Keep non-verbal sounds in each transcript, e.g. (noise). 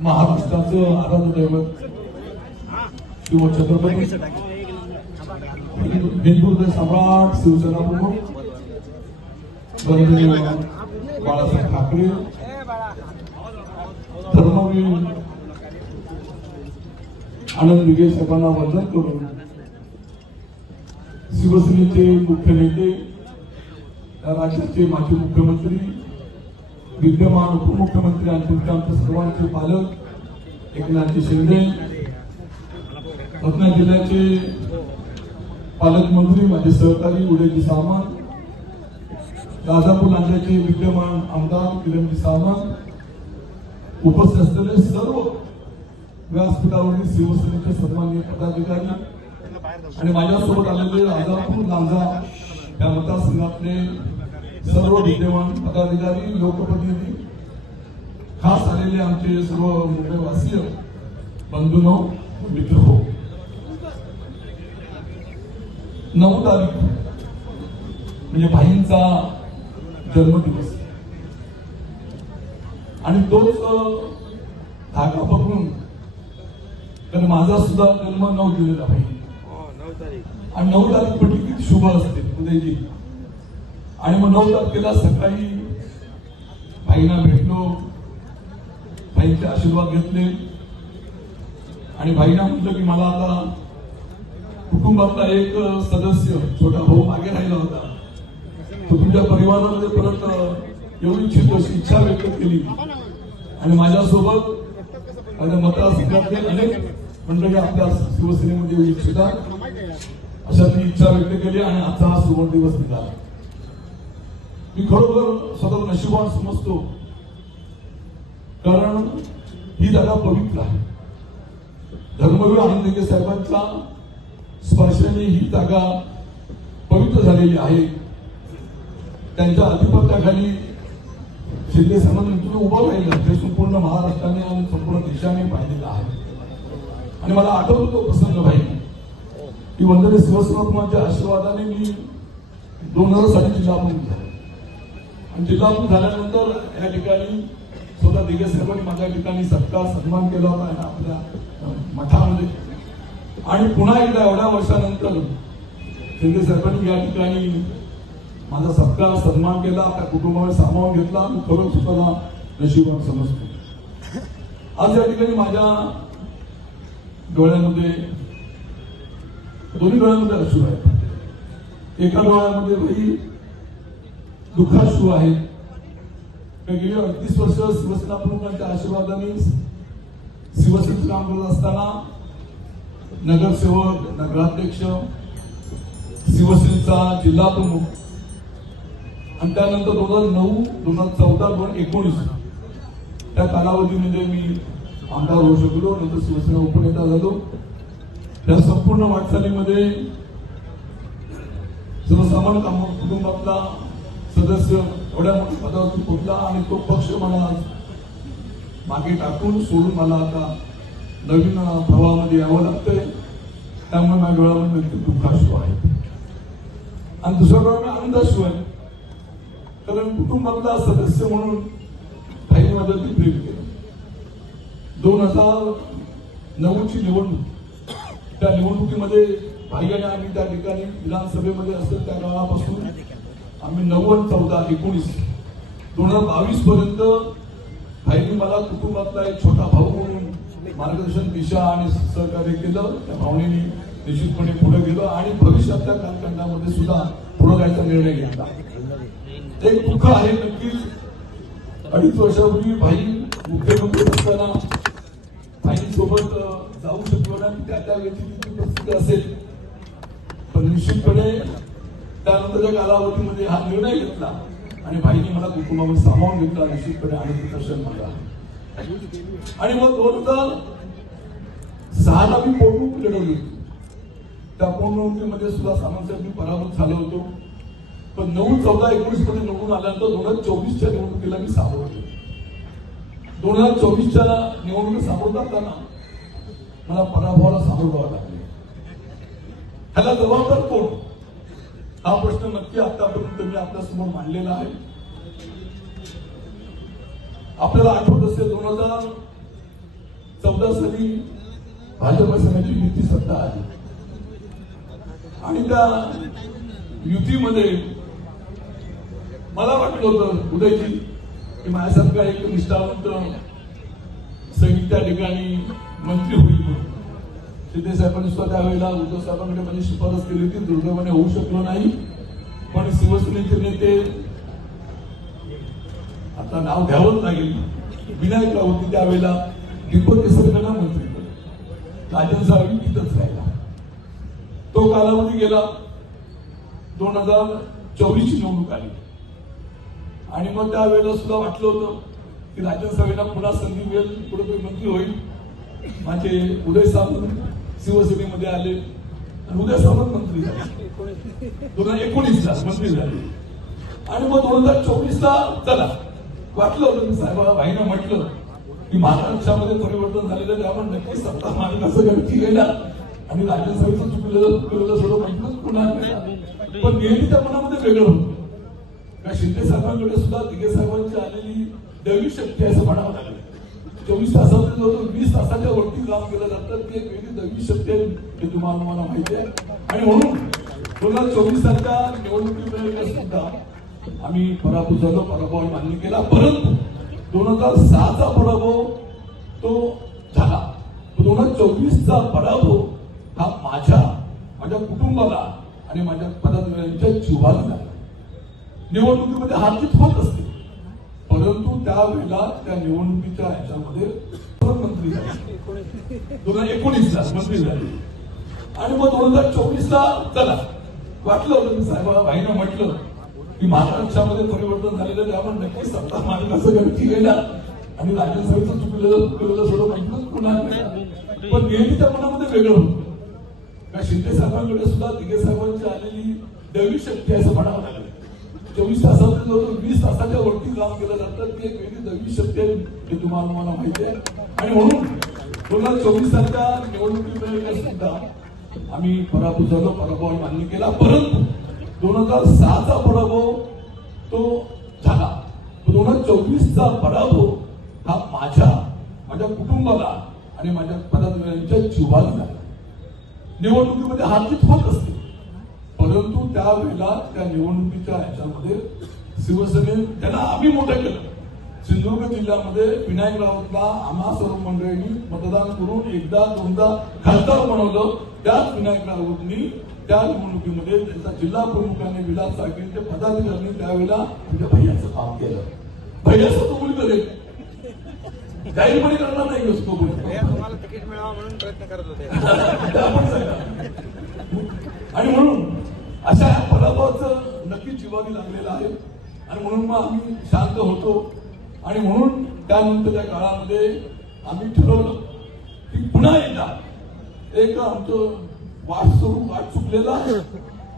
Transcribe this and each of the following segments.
महाराष्ट्राचं आराध्य दैवत किंवा छत्रपती हिंदूचे सम्राट शिवसेना प्रमुख बाळासाहेब ठाकरे धर्मवीर आनंद विगे साहेबांना वंदन करून शिवसेनेचे मुख्य नेते राज्याचे माजी मुख्यमंत्री विद्यमान उपमुख्यमंत्री आणि तुमच्या सर्वांचे पालक एकनाथजी शिंदे रत्नागिरी जिल्ह्याचे पालकमंत्री माझे सहकारी उदयजी सामंत राजापूर नांद्याचे विद्यमान आमदार किरणजी सावंत उपस्थित असलेले सर्व व्यासपीठावरील शिवसेनेचे सन्माननीय पदाधिकारी आणि माझ्यासोबत आलेले राजापूर लांजा या मतदारसंघातले सर्व विद्यमान पदाधिकारी लोकप्रतिनिधी खास आलेले आमचे सर्व मुंबईवासीय बंधूनो मित्र हो नऊ तारीख म्हणजे भाईंचा जन्मदिवस. आणि तोच धागा पकडून कारण माझा सुद्धा जन्म नऊ दिलेला भाई आणि नऊ तारीख पट्टी किती शुभ असते उदयजी. आणि मग नऊ तारखेला सकाळी भाईना भेटलो. भाईचे आशीर्वाद घेतले. आणि भाईना म्हटलं की मला आता कुटुंबातला एक सदस्य छोटा भाऊ मागे राहिला होता. तो तुमच्या परिवारामध्ये परत येऊ इच्छितो अशी इच्छा व्यक्त केली. आणि माझ्यासोबत माझ्या मतदारसंघातले अनेक मंडळी आपल्या शिवसेनेमध्ये येऊ इच्छितात अशा ती इच्छा व्यक्त केली आणि आजचा हा सुवर्ण दिवस निघाला. मी खरोखर स्वतः नशिबान समजतो. कारण ही जागा पवित्र आहे. धर्मवीर आनंदगे साहेबांच्या स्पर्शाने ही जागा पवित्र झालेली आहे. त्यांच्या अधिपत्याखाली शिंदे साहेबांनी तुम्ही उभं राहिलं. ते संपूर्ण महाराष्ट्राने आणि संपूर्ण देशाने पाहिलेलं आहे. आणि मला आठवतो तो प्रसंग भाई. की वंदने शिवसेनात्माच्या आशीर्वादाने मी दोन हजार साली म्हणून झाले. आणि जिल्हाप्रमुख झाल्यानंतर या ठिकाणी स्वतः दिग्गज साहेबांनी माझ्या ठिकाणी सत्कार सन्मान केला होता आणि आपल्या मठामध्ये. आणि पुन्हा एकदा एवढ्या वर्षानंतर दिग्गज साहेबांनी या ठिकाणी माझा सत्कार सन्मान केला आपल्या कुटुंबावर सामावून घेतला. आणि खरोच स्वतःला नशिबान समजतो. आज या ठिकाणी माझ्या डोळ्यामध्ये दोन्ही डोळ्यामध्ये अश्रू आहेत. एका डोळ्यामध्ये वही दुःखाश्रू आहे. गेली अडतीस वर्ष शिवसेना प्रमुखांच्या आशीर्वादाने शिवसेनेचं काम करत असताना नगरसेवक नगराध्यक्ष शिवसेनेचा जिल्हा प्रमुख आणि त्यानंतर दोन हजार नऊ दोन हजार चौदा दोन हजार एकोणीस त्या कालावधीमध्ये मी आमदार होऊ शकलो नंतर शिवसेना उपनेता झालो. त्या संपूर्ण वाटचालीमध्ये सर्वसामान्य काम कुटुंबातला सदस्य एवढ्या मोठ्या पदावरती पोहोचला आणि तो पक्ष मला मागे टाकून सोडून मला आता नवीन प्रवाहामध्ये यावं लागतंय. त्यामुळे माझ्या डोळ्यामध्ये नक्की दुःखाश्रू आहे. आणि दुसऱ्या डोळ्यामध्ये आनंदाश्रू आहे. कारण कुटुंबातला सदस्य म्हणून काही माझ्यावरती प्रेम केलं. दोन हजार नऊची निवडणूक. त्या निवडणुकीमध्ये भाई आणि आम्ही त्या ठिकाणी विधानसभेमध्ये असेल त्या काळापासून आम्ही नव्वद चौदा एकोणीस दोन हजार बावीस पर्यंत भाईने मला कुटुंबातला एक छोटा भाऊ म्हणून मार्गदर्शन दिशा आणि सहकार्य केलं. त्या भावनेने निश्चितपणे पुढे गेलो आणि भविष्यातल्या कालखंडामध्ये सुद्धा पुढे जायचा निर्णय घेतला. एक दुःख आहे नक्कीच. अडीच वर्षापूर्वी भाई मुख्यमंत्री असताना भाईंसोबत जाऊ शकलो नाही. त्या त्या व्यक्तीची उपस्थिती असेल. पण निश्चितपणे त्यानंतरच्या कालावधीमध्ये हा निर्णय घेतला आणि भाईने मला कुटुंबावर सामावून घेतला निश्चितपणे आनंद दर्शन मला आणि मग दोन हजार सहाला मी पोटणूक लढवली. त्या पोटणुकीमध्ये सुद्धा सामान्य मी पराभूत झालो होतो. पण नऊ चौदा एकोणीसमध्ये निवडून आल्यानंतर दोन हजार चोवीसच्या निवडणुकीला मी सामोरलो दोन हजार चोवीसच्या निवडणुकीत सामोरं जाताना मला पराभवाला सामोरं जावं लागले. ह्याला जबाबदार कोण? हा प्रश्न नक्की आतापर्यंत मी आपल्यासमोर मांडलेला आहे. आपल्याला आठवत असेल दोन हजार चौदा साली भाजप सेनेची युती सत्ता आली. आणि त्या युतीमध्ये मला वाटलं होतं उदयजी की माझ्यासारखा एक निष्ठावंत सैनिक त्या ठिकाणी मंत्री होईल म्हणून. शिंदे साहेबांनी सुद्धा त्यावेळेला उद्धव साहेबांकडे म्हणजे शिफारस केली होती. दुर्दैवाने होऊ शकलो नाही. पण शिवसेनेचे नेते आता नाव घ्यावंच लागेल. विनायक राऊत त्यावेळेला दीपक केसरकरांना मंत्री केलं राजन साहेब तिथंच राहिला. तो कालावधी गेला. दोन हजार चोवीस निवडणूक आली. आणि मग त्यावेळेला सुद्धा वाटलं होतं की राजन साहेबांना पुन्हा संधी मिळेल कुठेतरी मंत्री होईल. माझे उदय साहेब शिवसेनेमध्ये आले. आणि उद्या सोबत मंत्री झाले. दोन हजार एकोणीसला मंत्री झाले. आणि मग दोन हजार चोवीसला चला. वाटलं होतं मी साहेबा भाईनं म्हटलं की महाराष्ट्रामध्ये परिवर्तन झालेलं आहे, आपण नक्की सत्ता मालकाचं गडकी गेला आणि राज्यसभेचं चुकलेलं चुकलेलं सर्व म्हटलं पुन्हा पण पण नेहमीच्या मनामध्ये वेगळं होतं. का शिंदे साहेबांकडे सुद्धा दिगे साहेबांची आलेली दैवी शक्ती असं म्हणावं लागलं. चोवीस तासामध्ये वीस तासाच्या वरती काम केलं जातं ती एक वेगळी दैवी शक्य हे तुम्हाला मला माहिती आहे. आणि म्हणून दोन हजार चोवीस सालच्या निवडणुकीमध्ये सुद्धा आम्ही पराभूत झालो पराभव मान्य केला. परंतु दोन हजार सहाचा पराभव तो झाला. दोन हजार चोवीसचा पराभव हा माझ्या माझ्या कुटुंबाला आणि माझ्या पदाधिकाऱ्यांच्या जीवाला झाला. निवडणुकीमध्ये हार होत असते. परंतु त्यावेळेला त्या निवडणुकीच्या ह्याच्यामध्ये मंत्री झाले. दोन हजार एकोणीस ला मंत्री झाले. आणि मग दोन हजार चोवीस ला चला. वाटलं होतं मी साहेबा भाईनं म्हटलं की महाराष्ट्रामध्ये परिवर्तन झालेलं आहे, आपण नक्की सत्ता मालकाचं गडकी गेला आणि राज्यसभेचं चुकलेलं चुकलेलं सोडं म्हटलं पुन्हा पण नेहमी त्या मनामध्ये वेगळं होतं. का शिंदे साहेबांकडे सुद्धा दिगे साहेबांची आलेली दैवी शक्ती असं म्हणावं लागलं. चोवीस तासामध्ये जवळ वीस तासाच्या वरती काम केलं जातं ते एक वेगळी दैवी शक्य हे तुम्हाला मला माहिती आहे. आणि म्हणून दोन हजार चोवीस सालच्या निवडणुकीमध्ये सुद्धा आम्ही पराभूत झालो पराभव मान्य केला. परंतु दोन हजार सहाचा पराभव तो झाला. दोन हजार चोवीसचा पराभव हा माझ्या माझ्या कुटुंबाला आणि माझ्या पदाधिकाऱ्यांच्या जीवाला झाला. निवडणुकीमध्ये हार जीत होत असते. त्यावेळेला त्या निवडणुकीच्या ह्याच्यामध्ये शिवसेने त्यांना आम्ही मोठं केलं. सिंधुदुर्ग जिल्ह्यामध्ये विनायक राऊतला आम्हा सर्व मंडळींनी मतदान करून एकदा दोनदा खासदार बनवलं. त्याच विनायक राऊतनी त्या निवडणुकीमध्ये त्यांचा जिल्हा प्रमुखाने विलास साळकेंचे पदाधिकाऱ्यांनी त्यावेळेला आमच्या भैयाचं काम केलं. भैयाचं तो मुली करेल जाहीरपणे करणार नाही असतो तुम्हाला तिकीट मिळावं म्हणून प्रयत्न करत होते. (laughs) आणि म्हणून अशा या पराभवाचं नक्की जीवावी लागलेलं आहे. आणि म्हणून मग आम्ही शांत होतो. आणि म्हणून त्यानंतरच्या काळामध्ये आम्ही ठरवलं की पुन्हा एकदा एक आमचं वाट सोडून वाट चुकलेला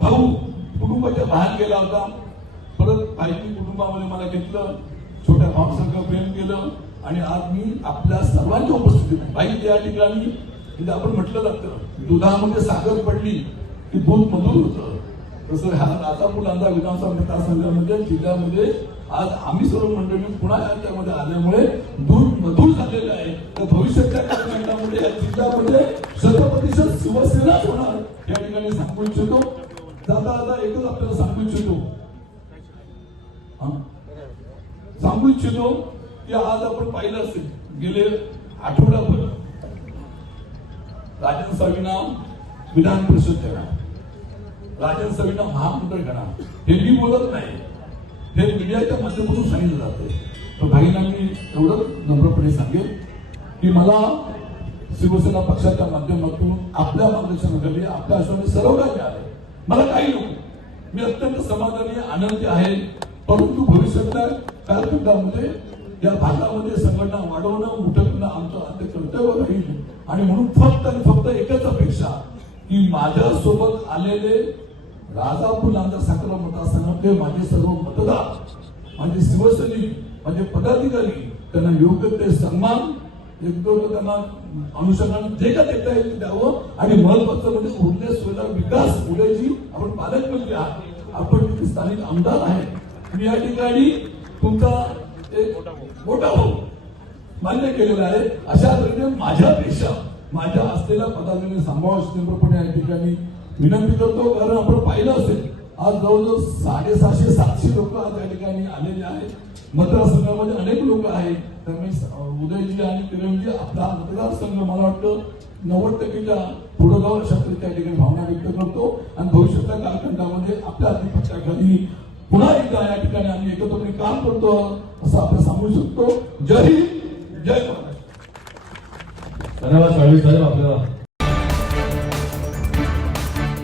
भाऊ कुटुंबाच्या बाहेर गेला होता. परत भाईनी कुटुंबामध्ये मला घेतलं. छोट्या भावासारखं प्रेम केलं. आणि आज मी आपल्या सर्वांच्या उपस्थितीत बाईक या ठिकाणी म्हणजे आपण म्हटलं जातं दुधामध्ये साखर पडली की दूध मधुर होतं. तसं ह्या राजापूर लांजा विधानसभा मतदारसंघामध्ये जिल्ह्यामध्ये आज आम्ही सर्व मंडळी पुन्हा त्यामध्ये आल्यामुळे दूध मधूर झालेलं आहे. तर भविष्यातल्या कालखंडामध्ये या जिल्ह्यामध्ये शतप्रतिशत शिवसेनाच होणार या ठिकाणी सांगू इच्छितो. जाता जाता एकच आपल्याला सांगू इच्छितो. सांगू इच्छितो की आज आपण पाहिलं असेल गेले आठवडाभर. राजन साविना विधान परिषद घेणार राजन सावीना महामंडळ करा हे मी बोलत नाही. हे मीडियाच्या माध्यमातून सांगितलं जाते. तर भाईंना मी एवढं नम्रपणे सांगेन की मला शिवसेना पक्षाच्या माध्यमातून आपल्या मार्गदर्शनाखाली आपल्या आश्वाने सर्व काही आले मला काही नको. मी अत्यंत समाधानी आनंदी आहे. परंतु भविष्यातल्या कालखंडामध्ये या भागामध्ये संघटना वाढवणं मोठं करणं आमचं आद्य कर्तव्य राहील. आणि म्हणून फक्त आणि फक्त एकच अपेक्षा की माझ्यासोबत आलेले राजापूर लांजा साखर मतदारसंघातले माझे सर्व मतदार माझे शिवसैनिक माझे पदाधिकारी त्यांना योग्य ते सन्मान योग्य त्यांना अनुषंगाने जे का देता येईल ते द्यावं. आणि महत्वाचं म्हणजे उरल्या सोयीचा विकास उद्याची आपण पालकमंत्री आहात. आपण तिथे स्थानिक आमदार आहे मी या ठिकाणी तुमचा एक मोठा भाऊ मान्य केलेला आहे. अशा तऱ्हेने माझ्यापेक्षा माझ्या असलेल्या पदाधिकारी सांभाळ चित्रपट या ठिकाणी विनंती करतो कारण आपण पाहिलं असेल आज जवळजवळ साडेसहाशे सातशे लोक आज या ठिकाणी आलेले आहेत. मतदारसंघामध्ये अनेक लोक आहेत. त्यामुळे उदयजी आणि किरणजी आपला मतदारसंघ मला वाटतं नव्वद टक्केच्या पुढे जाऊ अशा त्या ठिकाणी भावना व्यक्त करतो. आणि भविष्यातल्या कालखंडामध्ये आपल्या अधिपत्याखाली पुन्हा एकदा या ठिकाणी आम्ही एकत्रपणे काम करतो असं आपण सांगू शकतो. जय हिंद जय महाराष्ट्र. धन्यवाद साहेब आपल्याला